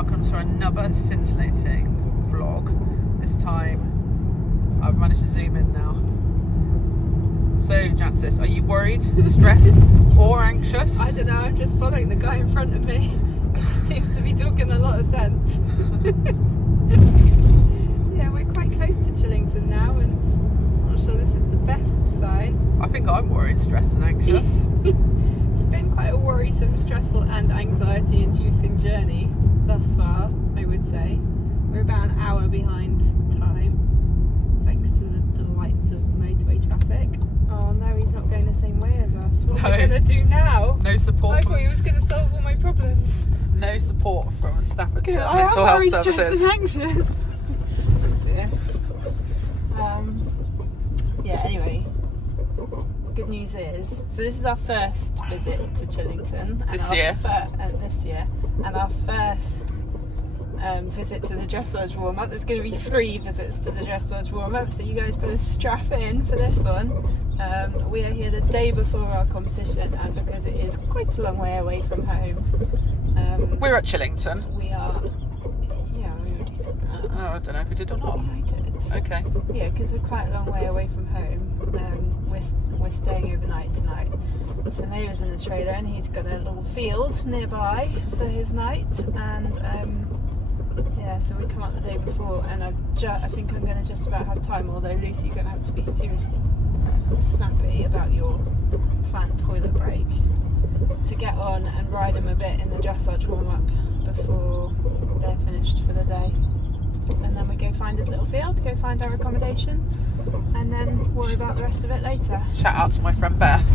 welcome to another scintillating vlog. This time I've managed to zoom in now. So Jancis, are you worried, stressed or anxious? I don't know, I'm just following the guy in front of me. He seems to be talking a lot of sense. Yeah, we're quite close to Chillington now and I'm not sure this is the best sign. I think I'm worried, stressed and anxious. It's been quite a worrisome, stressful and anxiety-inducing journey thus far, I would say. We're about an hour behind time, thanks to the delights of the motorway traffic. Oh no, he's not going the same way as us. What are we going to do now? No support. I thought he was going to solve all my problems. No support from Staffordshire I Mental am Health worried, Services. stressed and anxious. Oh dear. Yeah, anyway. Good news is, so this is our first visit to Chillington. And This year, and our first visit to the dressage warm-up. There's going to be 3 visits to the dressage warm-up, so you guys better strap in for this one. We are here the day before our competition, and because it is quite a long way away from home. we're at Chillington. We are, yeah, we already said that. Oh, I don't know if we did or not. Yeah, I did. Okay. Yeah, because we're quite a long way away from home. We're staying overnight tonight. So Noah's in the trailer and he's got a little field nearby for his night. And yeah, so we come up the day before, and I think I'm going to just about have time. Although Lucy, you're going to have to be seriously snappy about your planned toilet break to get on and ride them a bit in the dressage warm-up before they're finished for the day. And then we go find this little field, go find our accommodation, and then worry about the rest of it later. Shout out to my friend Beth.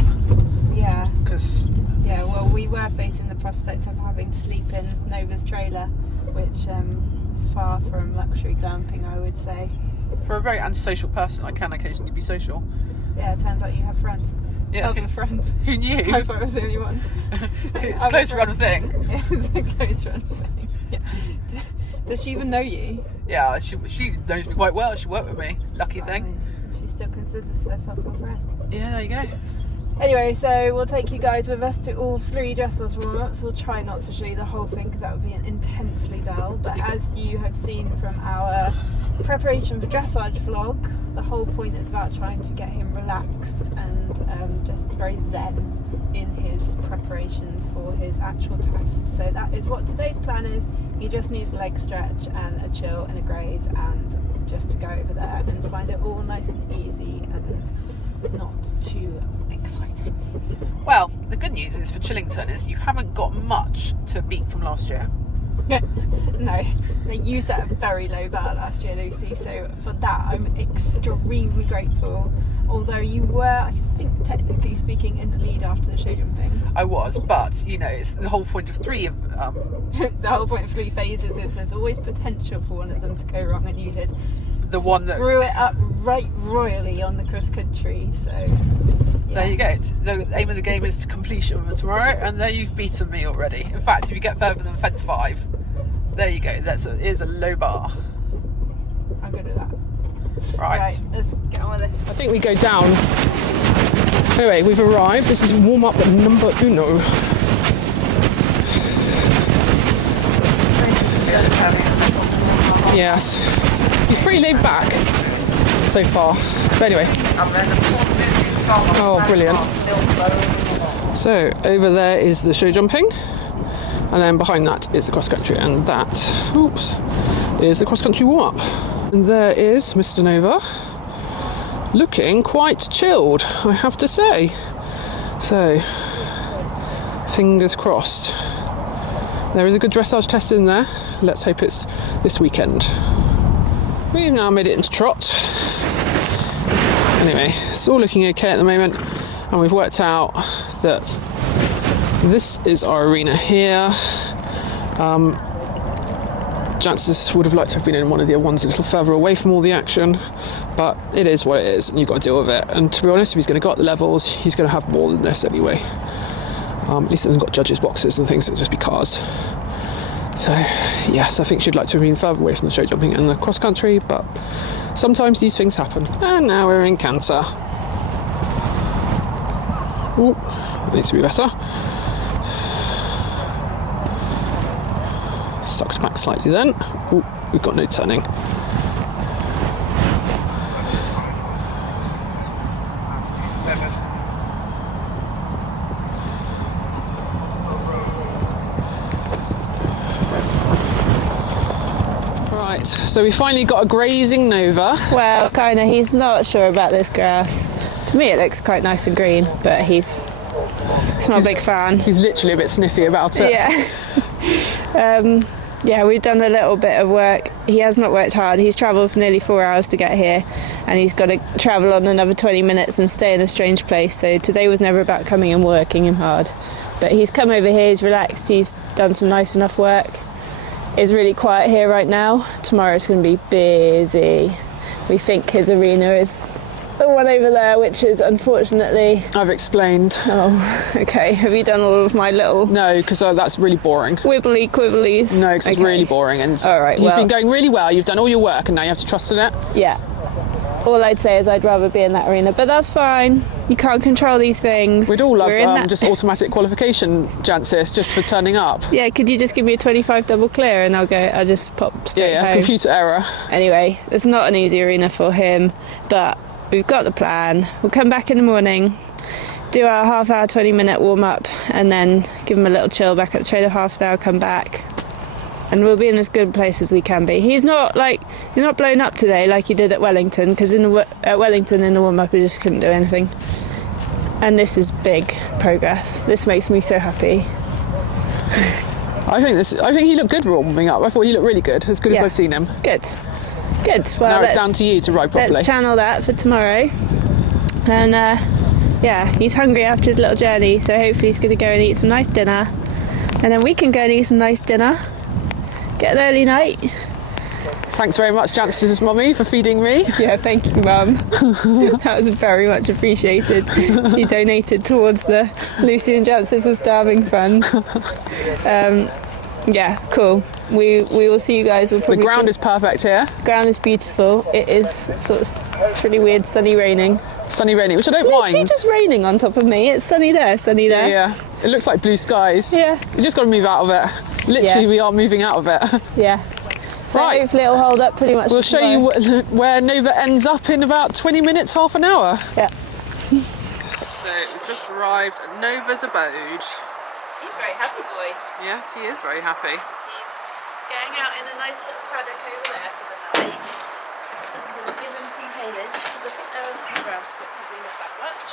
Yeah. Because Well, we were facing the prospect of having to sleep in Nova's trailer, which is far from luxury glamping, I would say. for a very antisocial person, I can occasionally be social. Yeah, it turns out you have friends. Yeah. Other friends. Who knew? I thought I was the only one. It's a close run thing. It's a close run thing. Yeah. Does she even know you? Yeah, she knows me quite well. She worked with me. Lucky thing. She still considers herself a friend. Yeah, there you go. Anyway, so we'll take you guys with us to all 3 dressage warm-ups. We'll try not to show you the whole thing because that would be intensely dull. But as you have seen from our preparation for dressage vlog, the whole point is about trying to get him relaxed and just very zen in his preparation for his actual test. So that is what today's plan is. He just needs a leg stretch and a chill and a graze, and just to go over there and find it all nice and easy and not too exciting. Well, the good news is for Chillington is you haven't got much to beat from last year. No, you set a very low bar last year, Lucy, so for that I'm extremely grateful. Although you were, I think, technically speaking, in the lead after the show jumping. I was, but you know, it's the whole point of 3 of The whole point of 3 phases is there's always potential for one of them to go wrong, and you did the one that screw it up right royally on the cross country. So yeah. There you go. The aim of the game is to completion for tomorrow, and there you've beaten me already. In fact, if you get further than fence 5, there you go. Here's a low bar. I'm good with that. Right, let's get on with this. I think we go down. Anyway, we've arrived. This is warm-up number 1. Yes. He's pretty laid back so far. But anyway. Oh, brilliant. So, over there is the show jumping. And then behind that is the cross country. And that, is the cross country warm-up. And there is Mr. Nova, looking quite chilled, I have to say. So, fingers crossed. There is a good dressage test in there. Let's hope it's this weekend. We've now made it into trot. Anyway, it's all looking okay at the moment, and we've worked out that this is our arena here. Jancis would have liked to have been in one of the other ones a little further away from all the action, but it is what it is, and you've got to deal with it. And to be honest, if he's going to go up the levels, he's going to have more than this anyway. At least it hasn't got judges' boxes and things, it'll just be cars. So, yes, I think she'd like to have been further away from the show jumping and the cross country, but sometimes these things happen. And now we're in canter. Ooh, that needs to be better. Sucked back slightly then. Ooh, we've got no turning. Right, so we finally got a grazing Nova. Well, kind of. He's not sure about this grass. To me, it looks quite nice and green, but he's not a big fan. He's literally a bit sniffy about it. Yeah. Yeah, we've done a little bit of work. He has not worked hard. He's travelled for nearly 4 hours to get here, and he's got to travel on another 20 minutes and stay in a strange place. So today was never about coming and working him hard. But he's come over here, he's relaxed, he's done some nice enough work. It's really quiet here right now. Tomorrow's going to be busy. We think his arena is the one over there, which is unfortunately... I've explained. Oh, okay. Have you done all of my little... No, because that's really boring. Wibbly quibblies? No, because it's really boring. And all right, he's been going really well. You've done all your work and now you have to trust in it. Yeah. All I'd say is I'd rather be in that arena, but that's fine. You can't control these things. We'd all love just automatic qualification chances just for turning up. Yeah, could you just give me a 25 double clear and I'll just pop straight home. Computer error. Anyway, it's not an easy arena for him, but we've got the plan. We'll come back in the morning, do our half-hour, 20-minute warm-up, and then give him a little chill back at the trailer, half an hour, come back. And we'll be in as good a place as we can be. He's not blown up today like he did at Wellington, because at Wellington in the warm-up he just couldn't do anything. And this is big progress. This makes me so happy. I think he looked good warming up. I thought he looked really good, as I've seen him. Good. Well, now it's down to you to ride properly. Let's channel that for tomorrow. And he's hungry after his little journey, so hopefully he's going to go and eat some nice dinner. And then we can go and eat some nice dinner. Get an early night. Thanks very much, Jance's mummy, for feeding me. Yeah, thank you, Mum. That was very much appreciated. She donated towards the Lucy and Jance's Starving Fund. Yeah, cool. We will see you guys. The ground is perfect here. Ground is beautiful. It is it's really weird, sunny raining. Sunny raining, which I don't mind. It's just raining on top of me. It's sunny there, sunny there. Yeah. It looks like blue skies. Yeah. We just got to move out of it. Literally, we are moving out of it. Yeah. So right. Hopefully it'll hold up pretty much. We'll show you where Nova ends up in about 20 minutes, half an hour. Yeah. So we've just arrived at Nova's abode. He's very happy, boy. Yes, he is very happy. He's going out in a nice little paddock over there for the night. I'm going to give him some haylage because I think there are some grass, but probably not that much.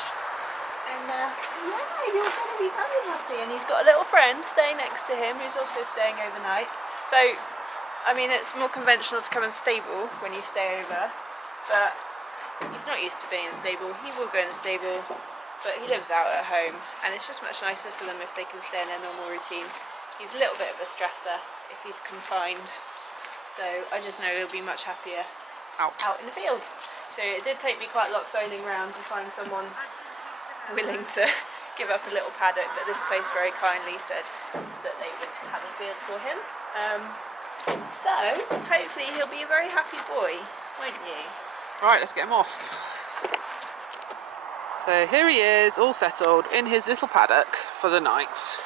And you're going to be very happy. And he's got a little friend staying next to him who's also staying overnight. So, I mean, it's more conventional to come in stable when you stay over, but he's not used to being in a stable. He will go in a stable, but he lives out at home, and it's just much nicer for them if they can stay in their normal routine. He's a little bit of a stressor if he's confined, so I just know he'll be much happier out in the field. So it did take me quite a lot phoning around to find someone willing to give up a little paddock, but this place very kindly said that they would have a field for him. So hopefully he'll be a very happy boy, won't you? Right, let's get him off. So here he is, all settled in his little paddock for the night.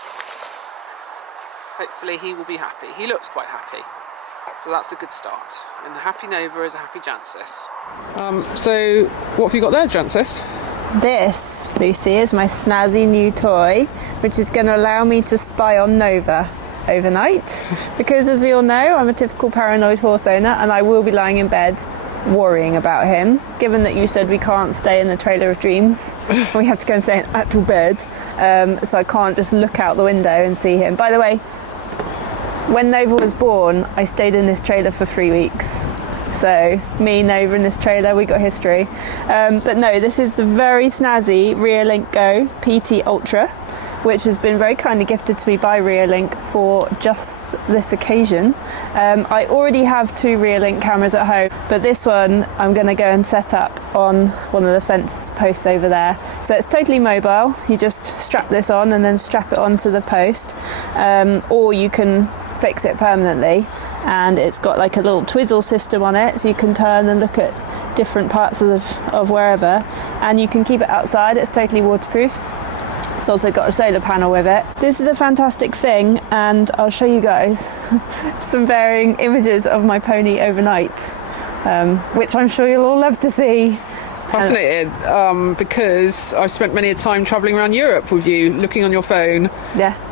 Hopefully he will be happy. He looks quite happy. So that's a good start. And a happy Nova is a happy Jancis. So what have you got there, Jancis? This, Lucy, is my snazzy new toy, which is going to allow me to spy on Nova overnight. Because as we all know, I'm a typical paranoid horse owner and I will be lying in bed worrying about him, given that you said we can't stay in the trailer of dreams. We have to go and stay in actual bed, so I can't just look out the window and see him. By the way, when Nova was born, I stayed in this trailer for 3 weeks. So me, Nova in this trailer, we got history. But no, this is the very snazzy Reolink Go PT Ultra, which has been very kindly gifted to me by Reolink for just this occasion. I already have 2 Reolink cameras at home, but this one I'm going to go and set up on one of the fence posts over there. So it's totally mobile. You just strap this on and then strap it onto the post, or you can fix it permanently, and it's got like a little twizzle system on it, so you can turn and look at different parts of wherever, and you can keep it outside. It's totally waterproof. It's also got a solar panel with it. This is a fantastic thing, and I'll show you guys some varying images of my pony overnight, which I'm sure you'll all love to see. Fascinated, because I've spent many a time travelling around Europe with you, looking on your phone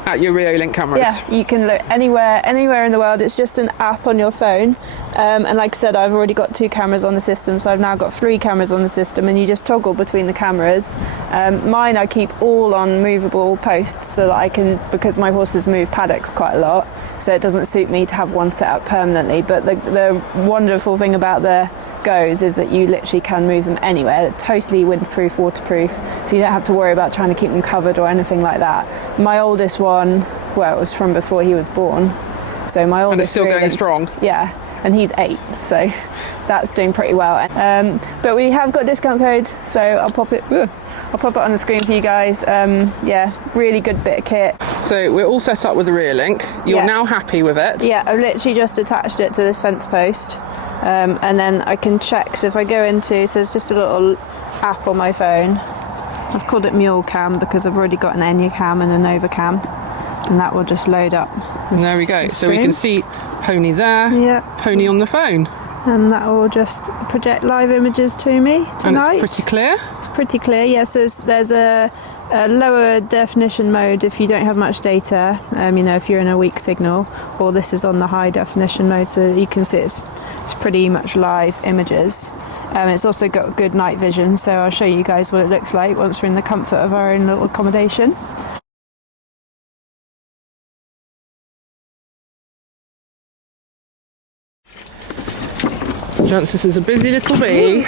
at your Reolink cameras. Yeah, you can look anywhere in the world. It's just an app on your phone. And like I said, I've already got 2 cameras on the system, so I've now got 3 cameras on the system, and you just toggle between the cameras. Mine I keep all on movable posts so that I can, because my horses move paddocks quite a lot, so it doesn't suit me to have one set up permanently. But the wonderful thing about the Goes is that you literally can move them anywhere. They're totally windproof, waterproof, so you don't have to worry about trying to keep them covered or anything like that. My oldest one, well, it was from before he was born, so my oldest, and it's still going strong. Yeah, and he's 8, so that's doing pretty well. But we have got a discount code, so I'll pop it on the screen for you guys. Yeah, really good bit of kit. So we're all set up with the Reolink. You're now happy with it? Yeah, I've literally just attached it to this fence post, and then I can check. So if I go into, so there's just a little app on my phone. I've called it Mule Cam because I've already got an Enya Cam and a Nova Cam, and that will just load up. And there we go. So we can see pony there, pony on the phone. And that will just project live images to me tonight. And it's pretty clear? It's pretty clear, yes. There's a lower definition mode if you don't have much data, if you're in a weak signal, or this is on the high definition mode, so you can see it's pretty much live images. It's also got good night vision, so I'll show you guys what it looks like once we're in the comfort of our own little accommodation. Gents, this is a busy little bee.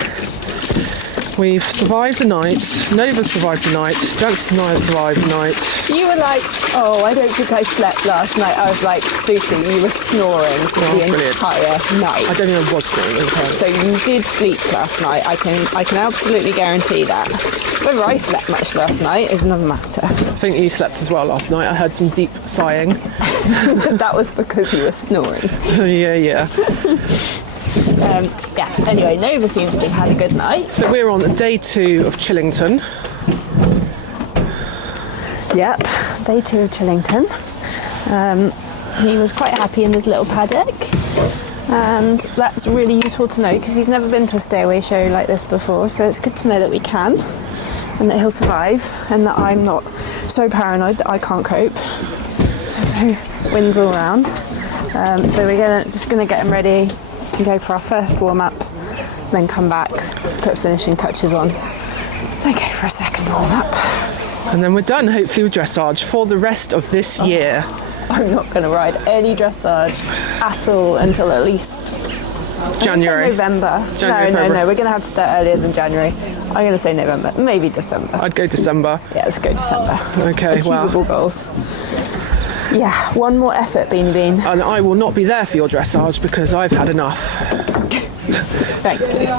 We've survived the night. Nova's survived the night. Gents and I have survived the night. You were like, oh, I don't think I slept last night. I was like, Lucy, you were snoring the entire night. I don't think I was snoring. So you did sleep last night. I can absolutely guarantee that. Whether I slept much last night is another matter. I think you slept as well last night. I heard some deep sighing. That was because you were snoring. Yeah. Yes, anyway, Nova seems to have had a good night. So we're on day 2 of Chillington. Yep, day 2 of Chillington. He was quite happy in his little paddock, and that's really useful to know because he's never been to a stay away show like this before, so it's good to know that we can, and that he'll survive, and that I'm not so paranoid that I can't cope. So, winds all around. So we're just gonna get him ready and go for our first warm-up, then come back, put finishing touches on, then go for a second warm-up. And then we're done, hopefully, with dressage for the rest of this year. I'm not going to ride any dressage at all until at least January. November. No, we're going to have to start earlier than January. I'm going to say November, maybe December. I'd go December. Yeah, let's go December. Okay, Achievable goals. Yeah, one more effort, Beanie Bean. And I will not be there for your dressage because I've had enough. Thanks, Liz.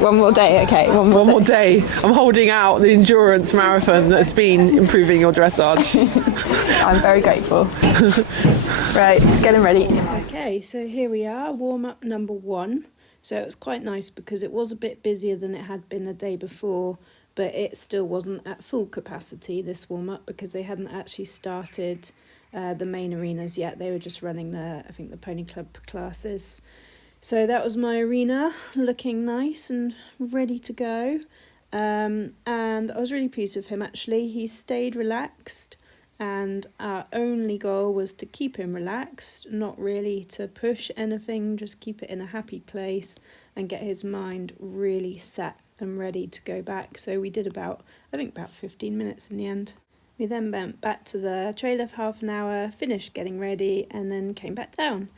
One more day, okay. One more day. I'm holding out the endurance marathon that's been improving your dressage. I'm very grateful. Right, let's get him ready. Okay, so here we are, warm-up number 1. So it was quite nice because it was a bit busier than it had been the day before, but it still wasn't at full capacity, this warm-up, because they hadn't actually started the main arenas yet. They were just running the Pony Club classes. So that was my arena, looking nice and ready to go. And I was really pleased with him, actually. He stayed relaxed, and our only goal was to keep him relaxed, not really to push anything, just keep it in a happy place and get his mind really set and ready to go back. So we did about 15 minutes in the end. We then went back to the trailer for half an hour, finished getting ready, and then came back down.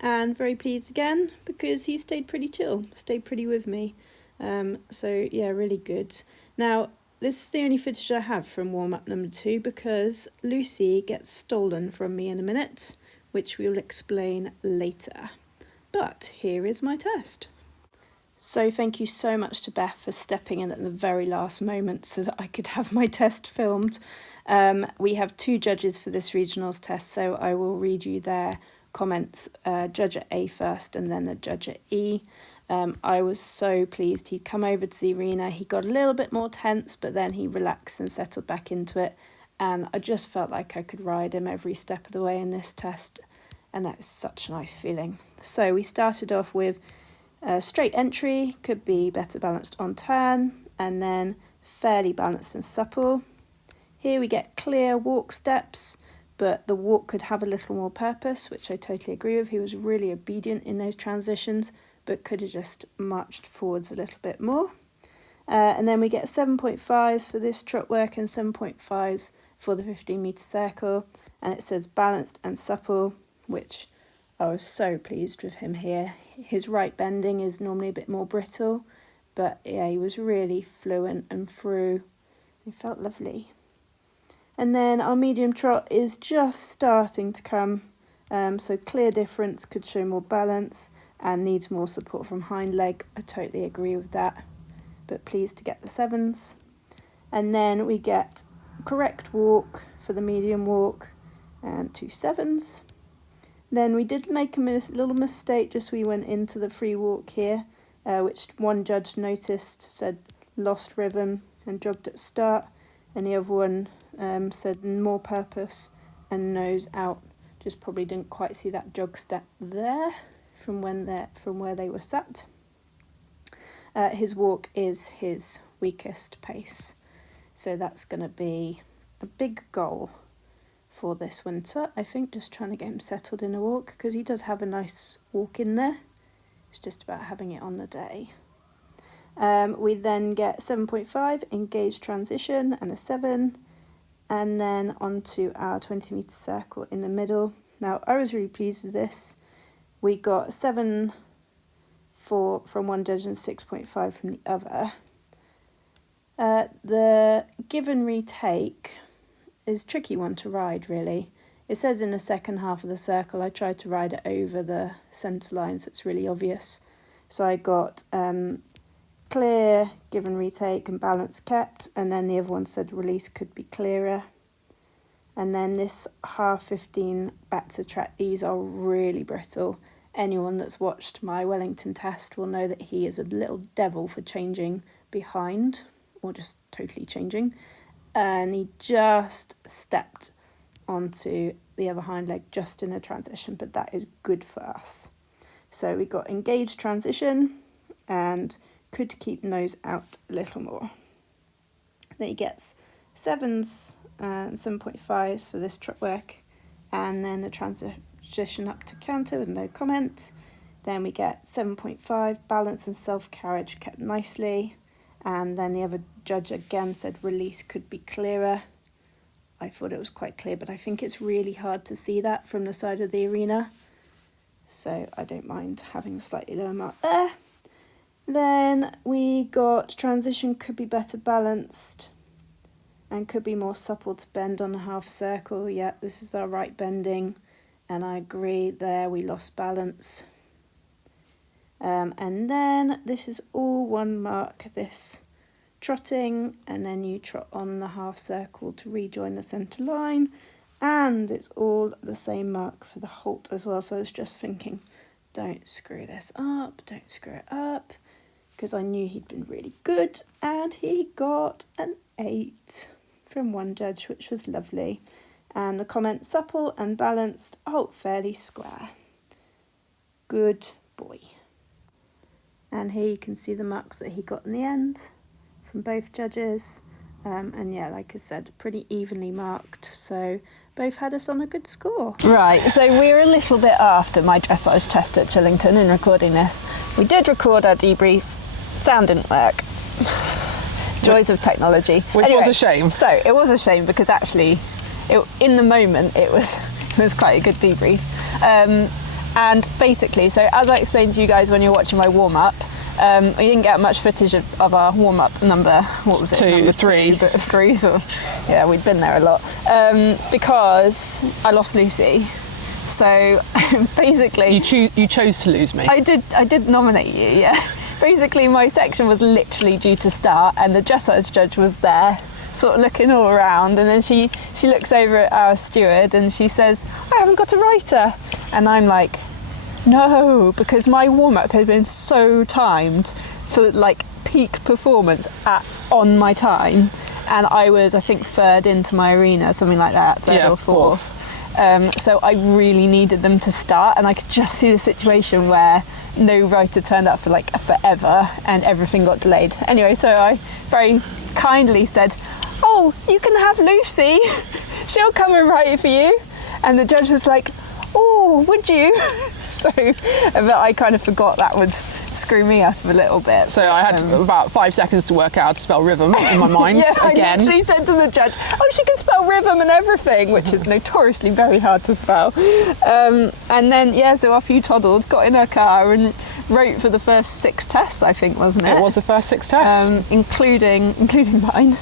And very pleased again because he stayed pretty chill, stayed pretty with me. So yeah, really good. Now, this is the only footage I have from warm-up number 2 because Lucy gets stolen from me in a minute, which we'll explain later. But here is my test. So thank you so much to Beth for stepping in at the very last moment so that I could have my test filmed. We have 2 judges for this regionals test, so I will read you their comments, judge at A first and then the judge at E. I was so pleased. He'd come over to the arena, he got a little bit more tense, but then he relaxed and settled back into it, and I just felt like I could ride him every step of the way in this test, and that was such a nice feeling. So we started off with straight entry, could be better balanced on turn, and then fairly balanced and supple. Here we get clear walk steps, but the walk could have a little more purpose, which I totally agree with. He was really obedient in those transitions, but could have just marched forwards a little bit more. And then we get 7.5s for this trot work and 7.5s for the 15-metre circle. And it says balanced and supple, which I was so pleased with him here. His right bending is normally a bit more brittle, but yeah, he was really fluent and through. He felt lovely. And then our medium trot is just starting to come, so clear difference, could show more balance and needs more support from hind leg. I totally agree with that, but pleased to get the 7s. And then we get correct walk for the medium walk and 2 7s. Then we did make a little mistake, just we went into the free walk here, which one judge noticed, said lost rhythm and jogged at start, and the other one said more purpose and nose out. Just probably didn't quite see that jog step there from where they were sat. His walk is his weakest pace, so that's going to be a big goal for this winter, I think, just trying to get him settled in a walk, because he does have a nice walk in there. It's just about having it on the day. We then get 7.5 engaged transition and a 7, and then onto our 20-metre circle in the middle. Now, I was really pleased with this. We got 7 from one judge and 6.5 from the other. The give and retake is a tricky one to ride, really. It says in the second half of the circle, I tried to ride it over the centre line, so it's really obvious. So I got clear, give and retake, and balance kept, and then the other one said release could be clearer. And then this half 15 back to track, these are really brittle. Anyone that's watched my Wellington test will know that he is a little devil for changing behind, or just totally changing. And he just stepped onto the other hind leg just in a transition, but that is good for us. So we got engaged transition and could keep nose out a little more. Then he gets 7s and 7.5s for this trot work, and then the transition up to canter with no comment. Then we get 7.5, balance and self-carriage kept nicely, and then the other judge again said release could be clearer. I thought it was quite clear, but I think it's really hard to see that from the side of the arena, so I don't mind having a slightly lower mark there. Then we got transition could be better balanced and could be more supple to bend on a half circle. Yeah, this is our right bending, and I agree there we lost balance. And then this is all one mark, this trotting, and then you trot on the half circle to rejoin the centre line, and it's all the same mark for the halt as well. So I was just thinking, don't screw this up, don't screw it up, because I knew he'd been really good, and he got an 8 from one judge, which was lovely. And the comment, supple and balanced, halt fairly square. Good boy. And here you can see the marks that he got in the end from both judges. And yeah, like I said, pretty evenly marked. So both had us on a good score. Right, so we're a little bit after my dressage test at Chillington in recording this. We did record our debrief. Sound didn't work. Joys of technology. Which was a shame. So it was a shame because actually, in the moment, it was quite a good debrief. And basically, so as I explained to you guys when you were watching my warm-up, we didn't get much footage of our warm-up number, what was it? 2, 3. But 3, so yeah, we'd been there a lot. Because I lost Lucy. So basically... You chose to lose me. I did nominate you, yeah. Basically, my section was literally due to start, and the dressage judge was there, sort of looking all around, and then she looks over at our steward and she says, I haven't got a writer. And I'm like, no, because my warm-up had been so timed for like peak performance on my time, and I was, I think, third into my arena, something like that, third or fourth. So I really needed them to start, and I could just see the situation where no rider turned up for like forever and everything got delayed. Anyway, so I very kindly said, "Oh, you can have Lucy, she'll come and write for you." And the judge was like, "Oh, would you?" So but I kind of forgot that would screw me up a little bit. So I had about 5 seconds to work out how to spell rhythm in my mind. Yeah, again. I literally said to the judge, "Oh, she can spell rhythm and everything," which is notoriously very hard to spell. And then, yeah, so off you toddled, got in her car and wrote for the first 6 tests, I think, wasn't it? It was the first 6 tests. Including mine.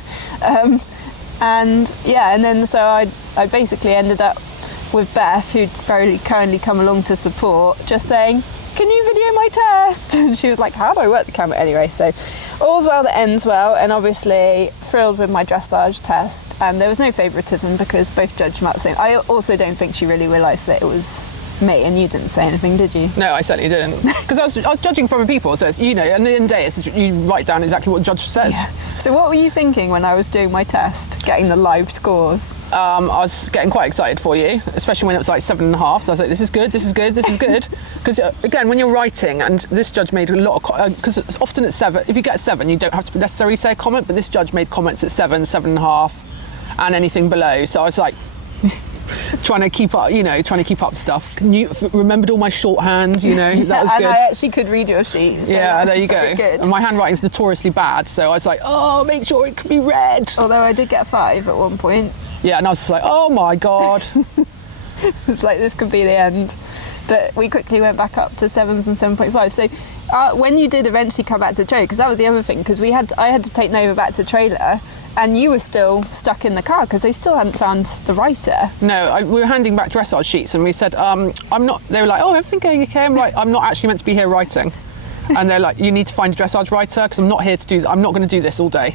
And yeah, and then so I basically ended up with Beth, who'd very kindly come along to support, just saying, "Can you video my test?" And she was like, "How do I work the camera?" Anyway, so all's well that ends well, and obviously thrilled with my dressage test. And there was no favouritism because both judged them out the same. I also don't think she really realised that it was me, and you didn't say anything, did you? No, I certainly didn't, because I was judging from other people. So it's, you know, at the end of the day, it's, you write down exactly what the judge says. Yeah. So what were you thinking when I was doing my test, getting the live scores? I was getting quite excited for you, especially when it was like 7.5. So I was like, "This is good, this is good, this is good." Because again, when you're writing, and this judge made a lot of, because it's often at 7. If you get a 7, you don't have to necessarily say a comment. But this judge made comments at 7, 7.5, and anything below. So I was like, trying to keep up stuff. Remembered all my shorthand, you know, that was good. And I actually could read your sheet. So yeah, there you go. Good. And my handwriting's notoriously bad, so I was like, "Oh, make sure it can be read." Although I did get 5 at one point. Yeah, and I was just like, "Oh my God." It was like, this could be the end. But we quickly went back up to 7s and 7.5. So when you did eventually come back to the trailer, because that was the other thing, because I had to take Nova back to the trailer, and you were still stuck in the car because they still hadn't found the writer. No, we were handing back dressage sheets, and we said, "I'm not." They were like, "Oh, everything going okay?" I'm like, "I'm not actually meant to be here writing." And they're like, "You need to find a dressage writer because I'm not here to do. I'm not going to do this all day."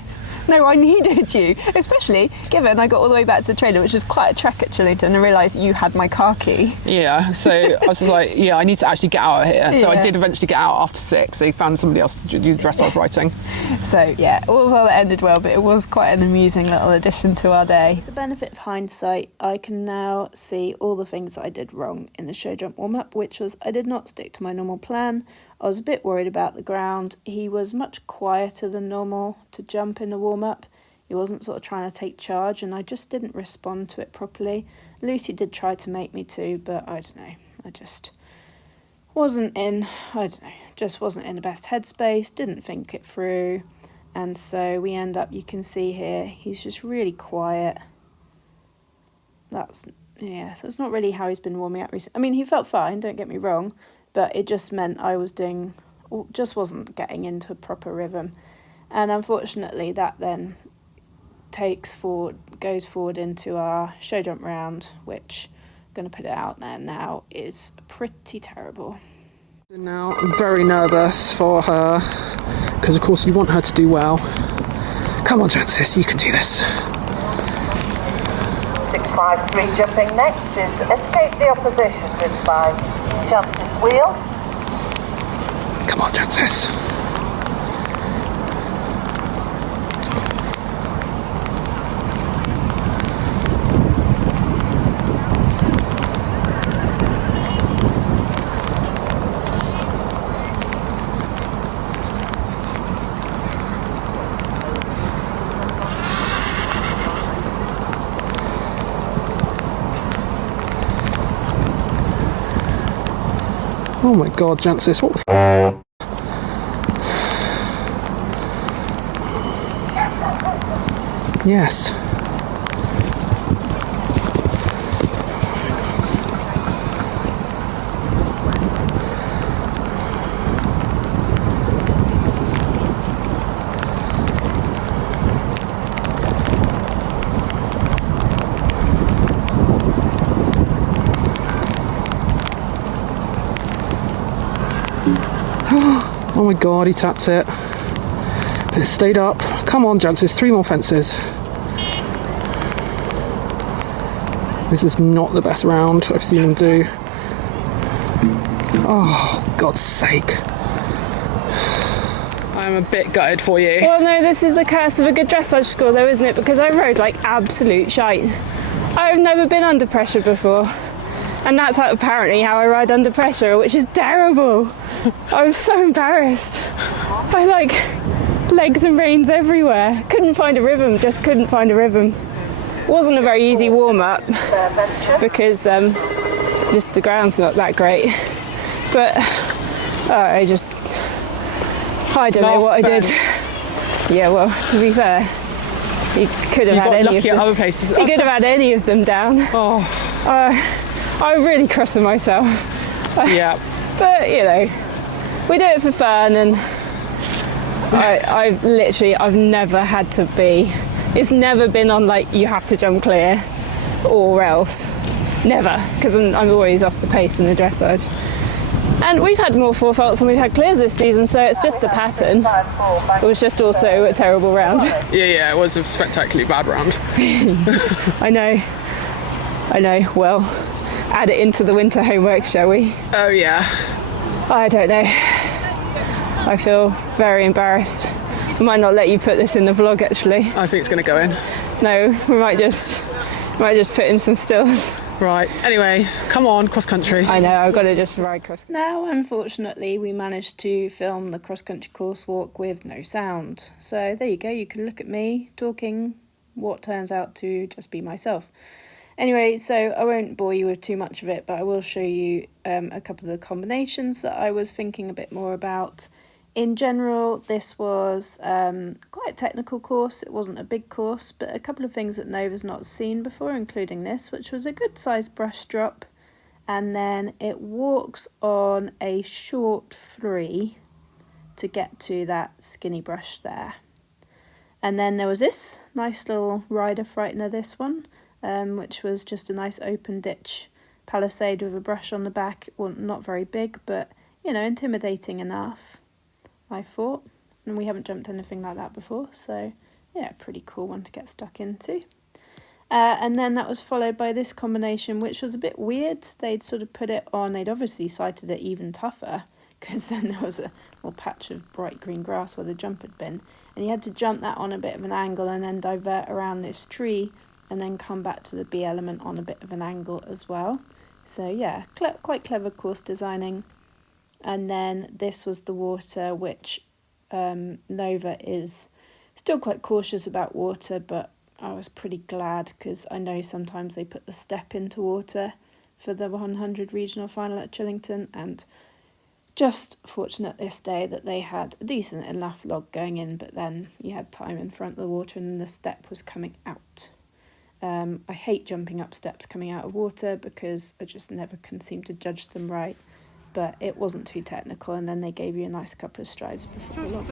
No, I needed you, especially given I got all the way back to the trailer, which was quite a trek at Chillington, and realised you had my car key. Yeah, so I was just like, "Yeah, I need to actually get out of here." So I did eventually get out after 6. They found somebody else to do dressage writing. So yeah, all's well that ended well, but it was quite an amusing little addition to our day. The benefit of hindsight, I can now see all the things that I did wrong in the show jump warm-up, which was I did not stick to my normal plan. I was a bit worried about the ground. He was much quieter than normal to jump in the warm-up. He wasn't sort of trying to take charge, and I just didn't respond to it properly. Lucy did try to make me to, but I don't know. I just wasn't in the best headspace, didn't think it through. And so we end up, you can see here, he's just really quiet. That's not really how he's been warming up recently. I mean, he felt fine, don't get me wrong, but it just meant I wasn't getting into a proper rhythm. And unfortunately that then goes forward into our show jump round, which I'm going to put it out there now, is pretty terrible. Now I'm very nervous for her, because of course you want her to do well. Come on, Jancis, you can do this. 653 jumping next is Escape the Opposition, driven by Justice Wheel. Come on, Jancis. Oh my God, Jancis, what the Yes. Oh my God, he tapped it. It stayed up. Come on, Jancis, 3 more fences. This is not the best round I've seen him do. Oh, God's sake. I I'm a bit gutted for you. Well, no, this is the curse of a good dressage school, though, isn't it? Because I rode like absolute shite. I've never been under pressure before. And that's apparently how I ride under pressure, which is terrible. I was so embarrassed. I like legs and reins everywhere. Couldn't find a rhythm, just couldn't find a rhythm. Wasn't a very easy warm-up because just the ground's not that great. But I don't know what I did. Yeah, well, to be fair, he could have had any of them. Other places. He could have had any of them down. Oh. I'm really cross with myself. Yeah. But, you know, we do it for fun, and I've never had to be. It's never been on like you have to jump clear or else. Never, because I'm always off the pace in the dressage. And we've had more four faults than we've had clears this season, so it's just the pattern. It was just also a terrible round. Yeah, it was a spectacularly bad round. I know. Well, add it into the winter homework, shall we? Oh yeah. I don't know. I feel very embarrassed. I might not let you put this in the vlog, actually. I think it's going to go in. No, we might just put in some stills. Right, anyway, come on, cross country. I know, I've got to just ride cross. Now, unfortunately, we managed to film the cross-country course walk with no sound. So there you go, you can look at me talking what turns out to just be myself. Anyway, so I won't bore you with too much of it, but I will show you a couple of the combinations that I was thinking a bit more about. In general, this was quite a technical course. It wasn't a big course, but a couple of things that Nova's not seen before, including this, which was a good sized brush drop. And then it walks on a short free to get to that skinny brush there. And then there was this nice little rider frightener, this one, which was just a nice open ditch palisade with a brush on the back. Well, not very big, but, you know, intimidating enough, I thought. And we haven't jumped anything like that before, so yeah, pretty cool one to get stuck into. And then that was followed by this combination, which was a bit weird. They'd sort of put it on, they'd obviously sighted it even tougher, because then there was a little patch of bright green grass where the jump had been. And you had to jump that on a bit of an angle and then divert around this tree and then come back to the B element on a bit of an angle as well. So yeah, quite clever course designing. And then this was the water, which Nova is still quite cautious about water, but I was pretty glad because I know sometimes they put the step into water for the 100 regional final at Chillington, and just fortunate this day that they had a decent enough log going in, but then you had time in front of the water and the step was coming out. I hate jumping up steps coming out of water because I just never can seem to judge them right, but it wasn't too technical, and then they gave you a nice couple of strides before the log.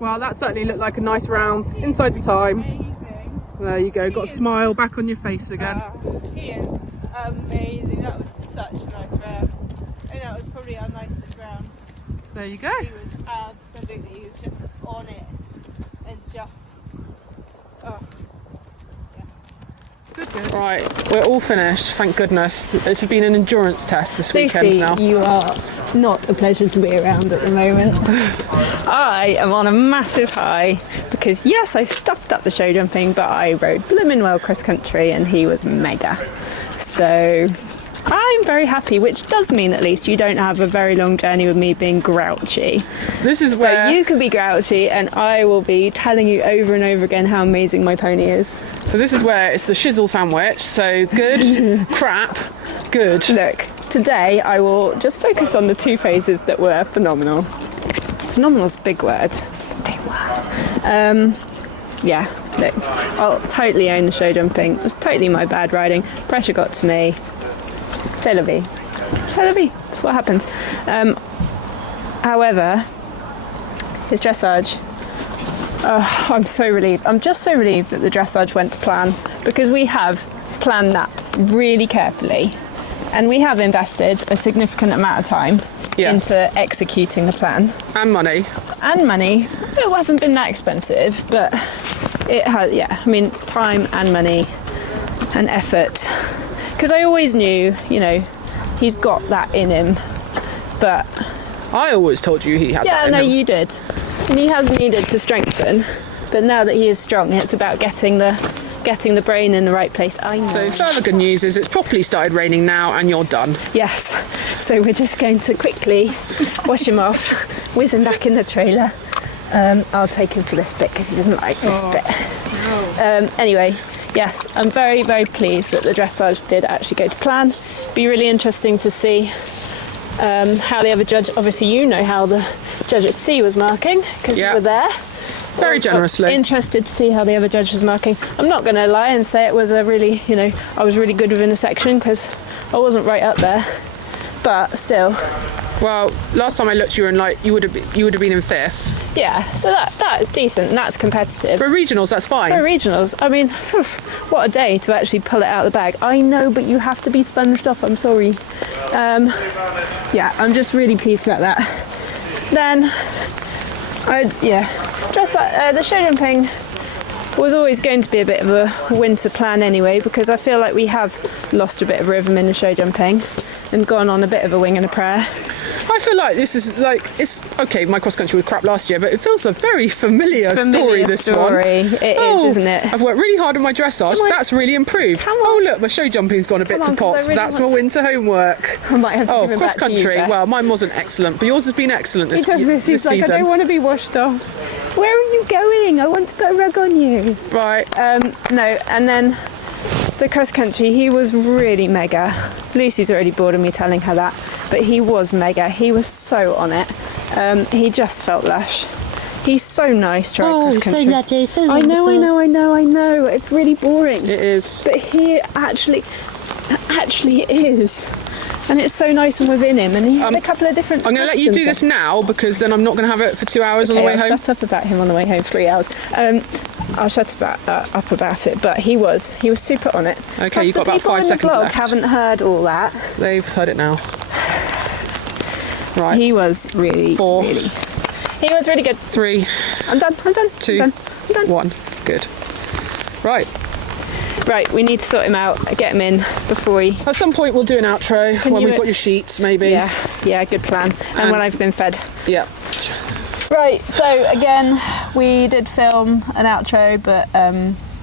Well, that certainly looked like a nice round inside the time. Amazing. There you go, got a smile back on your face again. He is amazing. That was such a nice round. And that was probably our nicest round. There you go. He was absolutely, he was just on it and just, oh. Good. Right, we're all finished, thank goodness. It's been an endurance test this weekend Lucy, now. you are not a pleasure to be around at the moment. I am on a massive high because yes, I stuffed up the show jumping, but I rode blooming well cross country and he was mega. So I'm very happy, which does mean at least you don't have a very long journey with me being grouchy. This is So where you can be grouchy and I will be telling you over and over again how amazing my pony is. So this is where it's the shizzle sandwich. So good, crap, good. Look, today I will just focus on the two phases that were phenomenal. Phenomenal's a big word. They were. Yeah, look, I'll totally own the show jumping. It was totally my bad riding. Pressure got to me. C'est la vie. C'est la vie. That's what happens. However, his dressage, I'm so relieved. I'm just so relieved that the dressage went to plan because we have planned that really carefully and we have invested a significant amount of time into executing the plan. And money. And money. It hasn't been that expensive, but it has, yeah, I mean, time and money and effort. Because I always knew, you know, he's got that in him, but... I always told you he had that in him. You did. And he has needed to strengthen, but now that he is strong, it's about getting the brain in the right place. I know. So further good news is it's properly started raining now and you're done. Yes. So we're just going to quickly wash him off, whiz him back in the trailer. I'll take him for this bit because he doesn't like this bit. No. Anyway, yes, I'm very, very pleased that the dressage did actually go to plan. Be really interesting to see how the other judge, obviously you know how the judge at C was marking because you were there. Very generously. Interested to see how the other judge was marking. I'm not going to lie and say it was a really, you know, I was really good within a section because I wasn't right up there, but still. Well, last time I looked, you were in you would have been in 5th. Yeah, so that is decent and that's competitive. For regionals, that's fine. For regionals, I mean, what a day to actually pull it out of the bag. I know, but you have to be sponged off. I'm sorry. Yeah, I'm just really pleased about that. Then, the show jumping was always going to be a bit of a winter plan anyway, because I feel like we have lost a bit of rhythm in the show jumping and gone on a bit of a wing and a prayer. I feel like this is it's okay, my cross country was crap last year, but it feels a very familiar story, this one. It is, isn't it? I've worked really hard on my dressage, that's really improved. Oh look, my show jumping's gone a bit to pot, really that's my winter homework. I might have to give it cross back to country, you, well mine wasn't excellent, but yours has been excellent this He's like, season. I don't want to be washed off. Where are you going? I want to put a rug on you. Right. No, and then the cross country, he was really mega. Lucy's already bored of me telling her that, but he was mega. He was so on it. He just felt lush. He's so nice to ride cross country. I know. It's really boring. It is. But he actually is. And it's so nice and within him. And he had a couple of different... I'm going to let you do this now because then I'm not going to have it for 2 hours on the way home. I'll shut up about him on the way home, 3 hours. I'll shut up about it, but he was super on it. Okay, Plus you've got about 5 seconds left. Haven't heard all that. They've heard it now. Right. He was really, 4. really. He was really good. 3. I'm done. 2. I'm done. 1. Good. Right, we need to sort him out, get him in before we... At some point we'll do an outro when we've got your sheets, maybe. Yeah, good plan. And when I've been fed. Yeah. Right, so again, we did film an outro, but...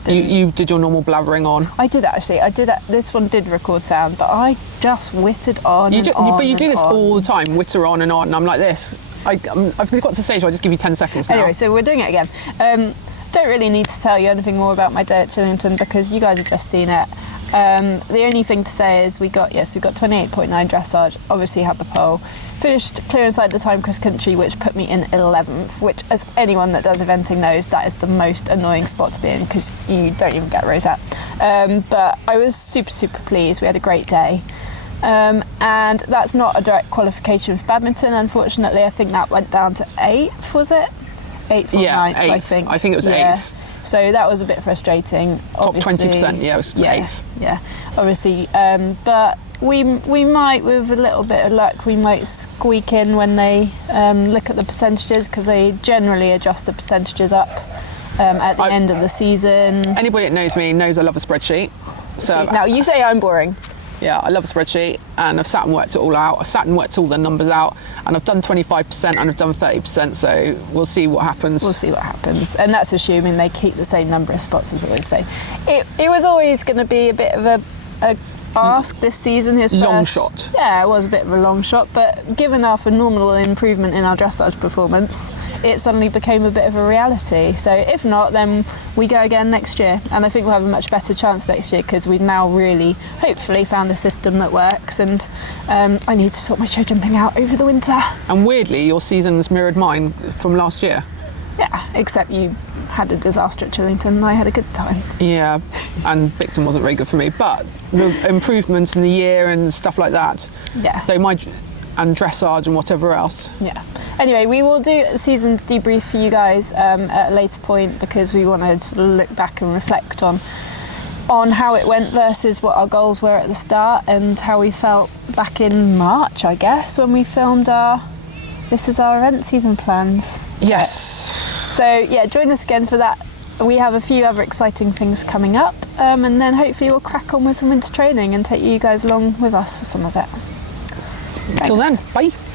You did your normal blathering on. I did actually. This one did record sound, but I just whittered on But you do this all the time, whitter on, and I'm like this. I've got to the stage where I just give you 10 seconds now. Anyway, so we're doing it again. Don't really need to tell you anything more about my day at Chillington because you guys have just seen it. The only thing to say is we got 28.9 dressage, obviously had the pole, finished clear inside the time cross country, which put me in 11th, which as anyone that does eventing knows, that is the most annoying spot to be in because you don't even get rosette. But I was super, super pleased. We had a great day. And that's not a direct qualification for badminton, unfortunately. I think that went down to 8th, was it? 8th or Yeah, 9th, I 8th. think. I think it was 8th. So that was a bit frustrating. Top Obviously, 20%, yeah, it was 8th. Yeah, obviously. But we might, with a little bit of luck, we might squeak in when they look at the percentages, because they generally adjust the percentages up at the end of the season. Anybody that knows me knows I love a spreadsheet. So now, you say I'm boring. yeah, I love a spreadsheet, and I've sat and worked it all out. I've sat and worked all the numbers out, and I've done 25% and I've done 30%, so we'll see what happens. We'll see what happens. And that's assuming they keep the same number of spots as always. So it was always going to be a bit of a ask this season. His long first, shot. Yeah, it was a bit of a long shot, but given our phenomenal improvement in our dressage performance, it suddenly became a bit of a reality. So if not, then we go again next year, and I think we'll have a much better chance next year, because we've now really hopefully found a system that works. And I need to sort my show jumping out over the winter. And weirdly, your season's mirrored mine from last year. Yeah, except you had a disaster at Chillington and I had a good time. Yeah, and Bicton wasn't very good for me, but the improvements in the year and stuff like that, Yeah. they might, and dressage and whatever else. Yeah. Anyway, we will do a season debrief for you guys at a later point, because we want to sort of look back and reflect on how it went versus what our goals were at the start, and how we felt back in March, I guess, when we filmed our event season plans. Yes. So yeah, join us again for that. We have a few other exciting things coming up, and then hopefully we'll crack on with some winter training and take you guys along with us for some of it. Till then, Thanks. bye.